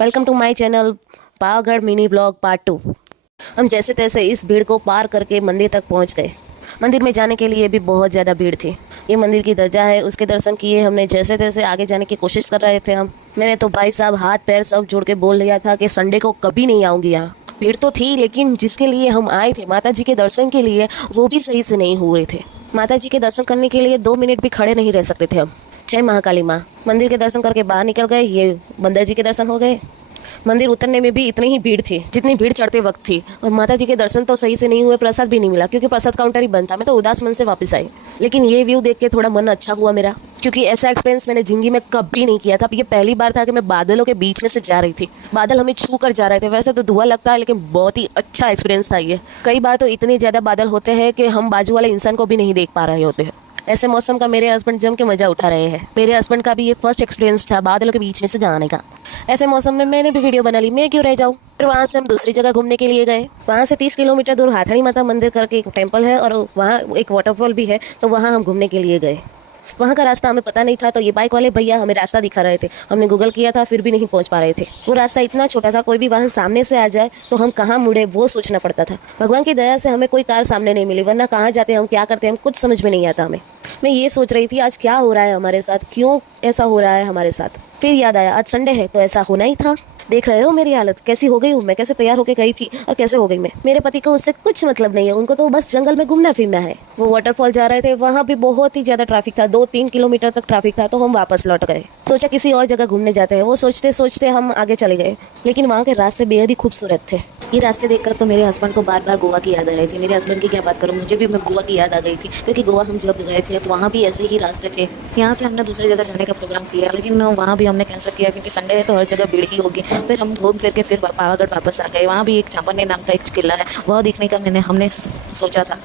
Welcome to my channel Pavagadh mini vlog part 2। हम जैसे तैसे इस भीड़ को पार करके मंदिर तक पहुंच गए। मंदिर में जाने के लिए भी बहुत ज़्यादा भीड़ थी। ये मंदिर की दरजा है, उसके दर्शन किए हमने। जैसे तैसे आगे जाने की कोशिश कर रहे थे हम। मैंने तो भाई साहब हाथ पैर सब जोड़ के बोल लिया था कि संडे को कभी नहीं आऊँगी यहाँ। भीड़ तो थी, लेकिन जिसके लिए हम आए थे माता जी के दर्शन के लिए, वो भी सही से नहीं हो रहे थे। माता जी के दर्शन करने के लिए 2 मिनट भी खड़े नहीं रह सकते थे हम। जय महाकाली माँ। मंदिर के दर्शन करके बाहर निकल गए। ये बंदर जी के दर्शन हो गए। मंदिर उतरने में भी इतनी ही भीड़ थी जितनी भीड़ चढ़ते वक्त थी। और माता जी के दर्शन तो सही से नहीं हुए, प्रसाद भी नहीं मिला क्योंकि प्रसाद काउंटर ही बंद था। मैं तो उदास मन से वापस आई, लेकिन ये व्यू देख के थोड़ा मन अच्छा हुआ मेरा, क्योंकि ऐसा एक्सपीरियंस मैंने जिंदगी में कभी नहीं किया था। ये पहली बार था कि मैं बादलों के बीच में से जा रही थी। बादल हमें छू कर जा रहे थे। वैसे तो धुआं लगता है, लेकिन बहुत ही अच्छा एक्सपीरियंस था ये। कई बार तो इतने ज़्यादा बादल होते हैं कि हम बाजू वाले इंसान को भी नहीं देख पा रहे होते हैं। ऐसे मौसम का मेरे हस्बैंड जम के मजा उठा रहे हैं। मेरे हस्बैंड का भी ये फर्स्ट एक्सपीरियंस था बादलों के बीच में से जाने का। ऐसे मौसम में मैंने भी वीडियो बना ली, मैं क्यों रह जाऊँ। फिर वहाँ से हम दूसरी जगह घूमने के लिए गए। वहाँ से 30 किलोमीटर दूर हाथाड़ी माता मंदिर करके एक टेम्पल है और वहाँ एक वाटरफॉल भी है, तो वहाँ हम घूमने के लिए गए। वहाँ का रास्ता हमें पता नहीं था, तो ये बाइक वाले भैया हमें रास्ता दिखा रहे थे। हमने गूगल किया था, फिर भी नहीं पहुँच पा रहे थे। वो रास्ता इतना छोटा था, कोई भी वाहन सामने से आ जाए तो हम कहाँ मुड़े वो सोचना पड़ता था। भगवान की दया से हमें कोई कार सामने नहीं मिली, वरना कहाँ जाते हम, क्या करते हम, कुछ समझ में नहीं आता हमें। मैं ये सोच रही थी आज क्या हो रहा है हमारे साथ, क्यों ऐसा हो रहा है हमारे साथ। फिर याद आया आज संडे है तो ऐसा होना ही था। देख रहे हो मेरी हालत कैसी हो गई हूँ मैं, कैसे तैयार होके गई थी और कैसे हो गई मैं। मेरे पति को उससे कुछ मतलब नहीं है, उनको तो बस जंगल में घूमना फिरना है। वो वाटरफॉल जा रहे थे, वहाँ भी बहुत ही ज्यादा ट्रैफिक था, 2-3 किलोमीटर तक ट्रैफिक था, तो हम वापस लौट गए। सोचा किसी और जगह घूमने जाते हैं, वो सोचते सोचते हम आगे चले गए। लेकिन वहाँ के रास्ते बेहद ही खूबसूरत थे। ये रास्ते देखकर तो मेरे हस्बैंड को बार बार गोवा की याद आ रही थी। मेरे हस्बैंड की क्या बात करूँ, मुझे भी गोवा की याद आ गई थी, क्योंकि गोवा हम जब गए थे तो वहाँ भी ऐसे ही रास्ते थे। यहाँ से हमने दूसरी जगह जाने का प्रोग्राम किया, लेकिन वहाँ भी हमने कैंसिल किया क्योंकि संडे है तो हर जगह भीड़ ही होगी। फिर हम घूम फिर के फिर पावागढ़ वापस आ गए। वहाँ भी एक चांपन्ने नाम का एक किला है, वह देखने का हमने सोचा था,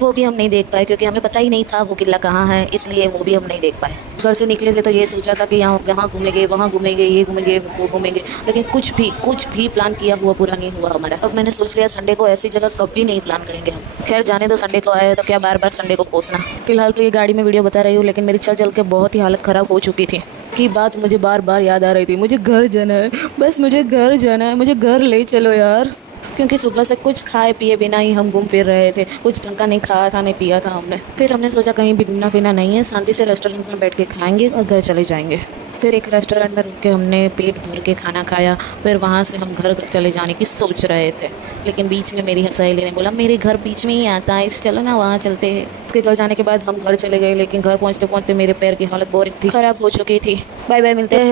वो भी हम नहीं देख पाए क्योंकि हमें पता ही नहीं था वो किला कहाँ है, इसलिए वो भी हम नहीं देख पाए। घर से निकले थे तो ये सोचा था कि यहाँ घूमेंगे, वहाँ घूमेंगे, ये घूमेंगे, वो घूमेंगे, लेकिन कुछ भी प्लान किया हुआ पूरा नहीं हुआ हमारा। अब मैंने सोच लिया संडे को ऐसी जगह कभी नहीं प्लान करेंगे हम। खैर जाने दो, संडे को आए तो क्या बार बार संडे को कोसना। फिलहाल तो ये गाड़ी में वीडियो बता रही हूँ, लेकिन मेरी चल के बहुत ही हालत ख़राब हो चुकी थी की बात मुझे बार बार याद आ रही थी। मुझे घर जाना है, बस मुझे घर जाना है, मुझे घर ले चलो यार। क्योंकि सुबह से कुछ खाए पिए बिना ही हम घूम फिर रहे थे, कुछ ढंग का नहीं खाया था, नहीं पिया था हमने। फिर हमने सोचा कहीं भी घूमना फिरना नहीं है, शांति से रेस्टोरेंट में बैठ के खाएंगे और घर चले जाएंगे। फिर एक रेस्टोरेंट में रुक के हमने पेट भर के खाना खाया। फिर वहाँ से हम घर चले जाने की सोच रहे थे, लेकिन बीच में मेरी सहेली ने बोला मेरे घर बीच में ही आता है, चलो ना वहाँ चलते हैं। उसके घर जाने के बाद हम घर चले गए, लेकिन घर पहुँचते पहुँचते मेरे पैर की हालत बहुत ही ख़राब हो चुकी थी। बाय बाय, मिलते हैं।